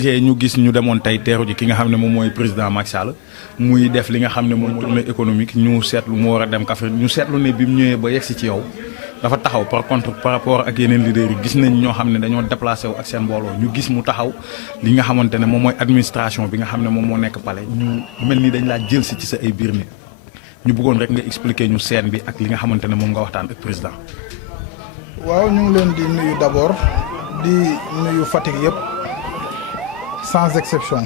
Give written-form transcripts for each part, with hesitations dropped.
ñu gis ñu demoon tey teeru ji ki nga xam ne moom mooy président Macky Sall muy def li nga xam ne moom tournée économique ñu seetlu mu war a dem Kaffrine ñu seetlu ne bi mu ñëwee ba yegsi ci yow dafa taxaw par contre par rapport ak yeneen leaders yi gis nañ ñoo xam ne dañoo déplacé wu ak seen mbooloo ñu gis mu taxaw li nga xamante ne moom mooy administration bi nga xam ne moom moo nekk palais ñu mel ni dañ laa jël si ci sa ay biir nit ñu bëggoon rek nga expliquer ñu scène bi ak li nga xamante ne moom nga waxtaan ak président. waaw ñu ngi leen di nuyu d'abord di nuyu Fatick yëpp. Sans exception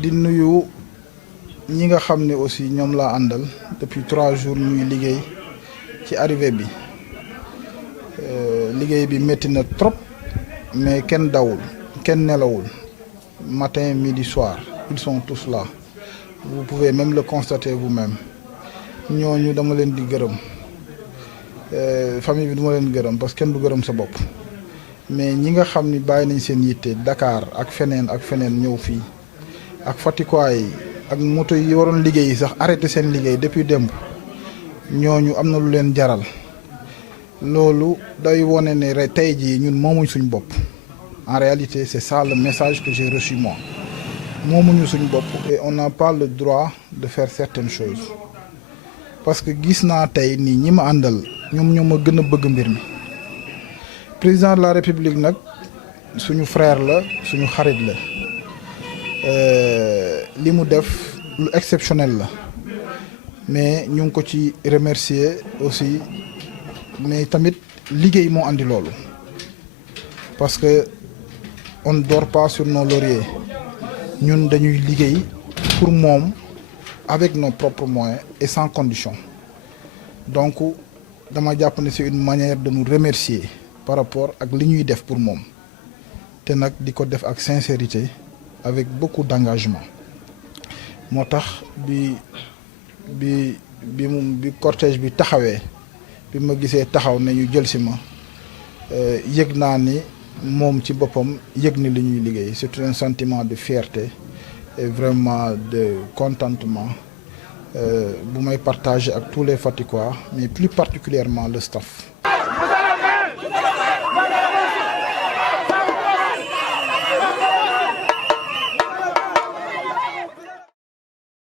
di nuyu ñi nga xam ne aussi ñoom laa àndal depuis 3 jours ñuy liggéey ci arrivée bi liggéey bi métti na trop mais kenn dawul kenn nelawul matin midi soir ils sont tous là vous pouvez même le constater vous-même ñooñu dama leen di gërëm famille bi duma leen gërëm parce que kenn du gërëm sa bopp mais ñi nga xam ni bàyyi nañ seen yitte Dakar ak feneen ñëw fii ak Fatickwa yi ak moto yi waroon liggéey sax arrêté seen liggéey depuis démb ñooñu am na lu leen jaral loolu day wone ne rek tey jii ñun moomuñ suñ bopp en réalité c'est ça le message que j'ai reçu moi moomuñu suñ bopp et on n'a pas le droit de faire certaines choses parce que gis naa tey nii ñi ma àndal ñoo ma gën a bëgg mbir mi président de la république nag suñu frère la suñu xarit la li mu def lu exceptionnel la mais ñu ngi ko ci remercier aussi mais tamit liggéey moo andi loolu parce que on ne dort pas sur nos lauriers ñun dañuy liggéey pour moom avec nos propres moyens et sans condition donc dama jàpp ne c'est une manière de nous remercier par rapport ak li ñuy def pour moom te nag di ko def ak sincérité avec beaucoup d'engagement moo tax bi cortège bi taxawee bi ma gisee taxaw ne ñu jël si ma yëg naa ni moom ci boppam yëg ni li ñuy liggéey c'est un sentiment de fierté et vraiment de contentement bu may partager ak tous les Fatickois mais plus particulièrement le staff